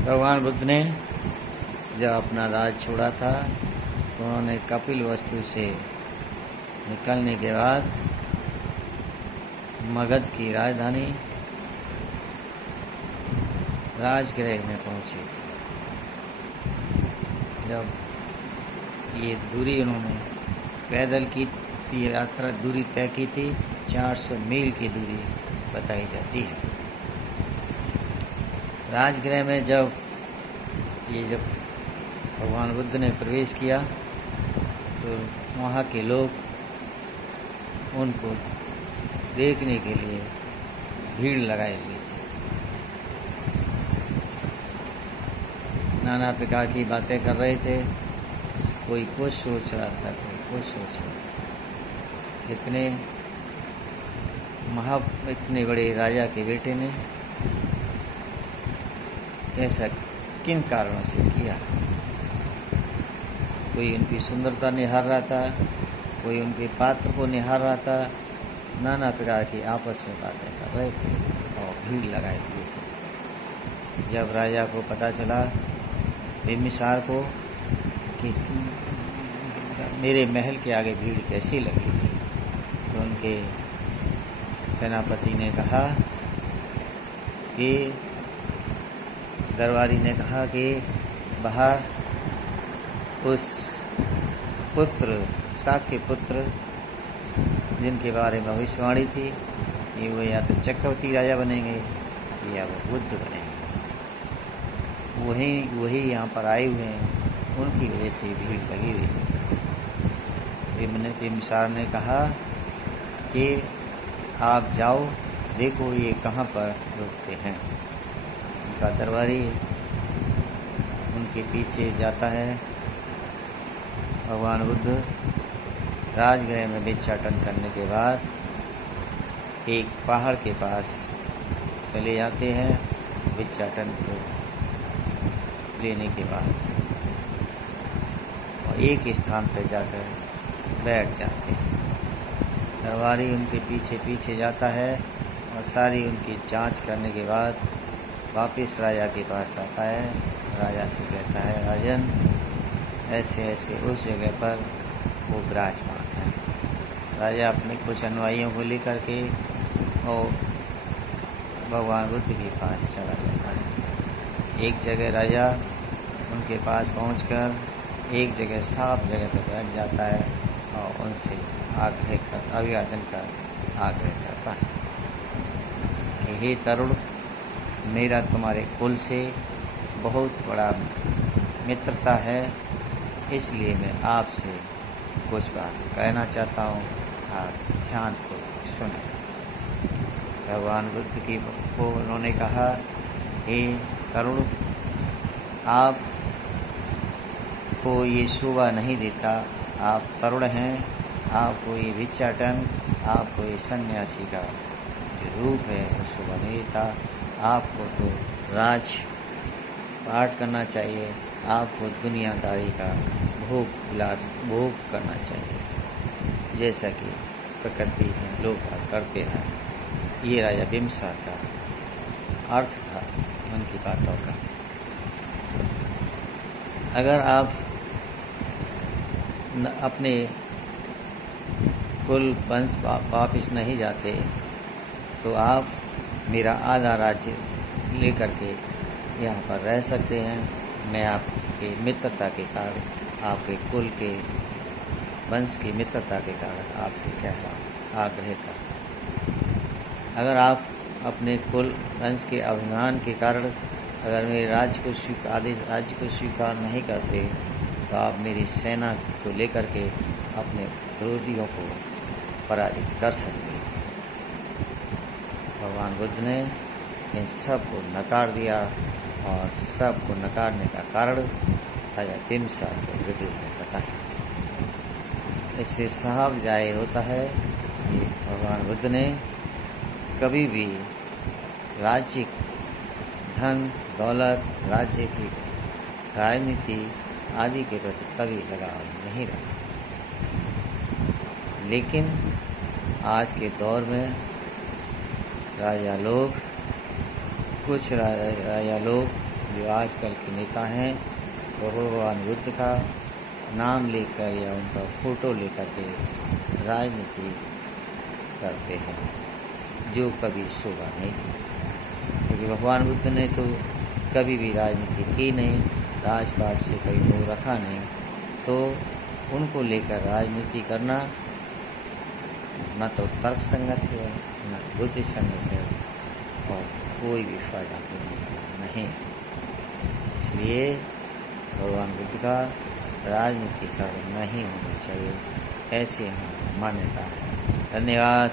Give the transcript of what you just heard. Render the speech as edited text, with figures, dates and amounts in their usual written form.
भगवान बुद्ध ने जब अपना राज छोड़ा था तो उन्होंने कपिलवस्तु से निकलने के बाद मगध की राजधानी राजगृह में पहुंचे थे। जब ये दूरी उन्होंने पैदल की यात्रा दूरी तय की थी, 400 मील की दूरी बताई जाती है। राजगृह में जब भगवान बुद्ध ने प्रवेश किया तो वहाँ के लोग उनको देखने के लिए भीड़ लगाए हुए थे। नाना प्रकार की बातें कर रहे थे, कोई कुछ सोच रहा था, कोई कुछ सोच रहा था। इतने बड़े राजा के बेटे ने ऐसा किन कारणों से किया? कोई उनकी सुंदरता निहार रहा था, कोई उनके पात्र को निहार रहा था। नाना प्रकार की आपस में बातें कर रहे थे और भीड़ लगाए हुए थे। जब राजा को पता चला, बिम्बिसार को, कि मेरे महल के आगे भीड़ कैसी लगेगी, तो उनके सेनापति ने कहा कि दरबारी ने कहा कि बाहर उस पुत्र, शाक्य पुत्र, जिनके बारे में भविष्यवाणी थी कि वो या तो चक्रवर्ती राजा बनेंगे या वो बुद्ध बनेंगे, वही यहाँ पर आए हुए हैं, उनकी वजह से भीड़ लगी हुई है। बिम्बिसार ने कहा कि आप जाओ, देखो ये कहाँ पर रुकते हैं। उनका दरबारी उनके पीछे जाता है। भगवान बुद्ध राजगृह में भिक्षाटन करने के बाद एक पहाड़ के पास चले जाते हैं। भिक्षाटन को लेने के बाद और एक स्थान पर जाकर बैठ जाते हैं। दरबारी उनके पीछे पीछे जाता है और सारी उनकी जांच करने के बाद वापस राजा के पास आता है। राजा से कहता है, राजन, ऐसे ऐसे उस जगह पर वो विराजमान है। राजा अपने कुछ अनुयायियों को लेकर के और भगवान बुद्ध के पास चला जाता है। एक जगह राजा उनके पास पहुंचकर एक जगह साफ जगह पर बैठ जाता है और उनसे अभिवादन कर आग्रह करता है कि हे तरुण, मेरा तुम्हारे कुल से बहुत बड़ा मित्रता है, इसलिए मैं आपसे कुछ बात कहना चाहता हूँ, आप ध्यान पूर्वक सुने। भगवान बुद्ध को उन्होंने कहा, हे तरुण, आप को ये शोभा नहीं देता, आप तरुण हैं, आपको ये भिक्षाटन, आपको ये सन्यासी का जो रूप है वो शोभा नहीं देता। आपको तो राज पाठ करना चाहिए, आपको दुनियादारी का भोग करना चाहिए, जैसा कि प्रकृति में लोग करते हैं। ये राजा बिम्बिसार का अर्थ था उनकी बातों का। अगर आप अपने कुल वंश वापिस नहीं जाते तो आप मेरा आधा राज्य लेकर के यहाँ पर रह सकते हैं। मैं आपके मित्रता के कारण, आपके कुल के वंश की मित्रता के कारण आपसे कह रहा हूँ, आग्रह कर रहा हूँ। अगर आप अपने कुल वंश के अभिमान के कारण अगर मेरे राज्य को स्वीकार नहीं करते तो आप मेरी सेना को लेकर के अपने विरोधियों को पराजित कर सकते हैं। भगवान बुद्ध ने इन सब को नकार दिया और सब को नकारने का कारण राजा बिम्बिसार को डिटेल में बताया। इससे साफ जाहिर होता है कि भगवान बुद्ध ने कभी भी राज्य, धन दौलत, राज्य की राजनीति आदि के प्रति कभी लगाव नहीं रखा। लेकिन आज के दौर में कुछ राजा लोग जो आजकल के नेता हैं वो भगवान बुद्ध का नाम लेकर या उनका फोटो लेकर के राजनीति करते हैं, जो कभी शोभा नहीं देती। क्योंकि भगवान बुद्ध ने तो कभी भी राजनीति की नहीं, राजपाट से कभी मुँह रखा नहीं, तो उनको लेकर राजनीति करना न तो तर्क संगत है न बुद्धि संगत है और कोई भी फायदा होने वाला नहीं। इसलिए भगवान बुद्ध का राजनीति करना नहीं होनी चाहिए, ऐसी हमारी मान्यता है। धन्यवाद।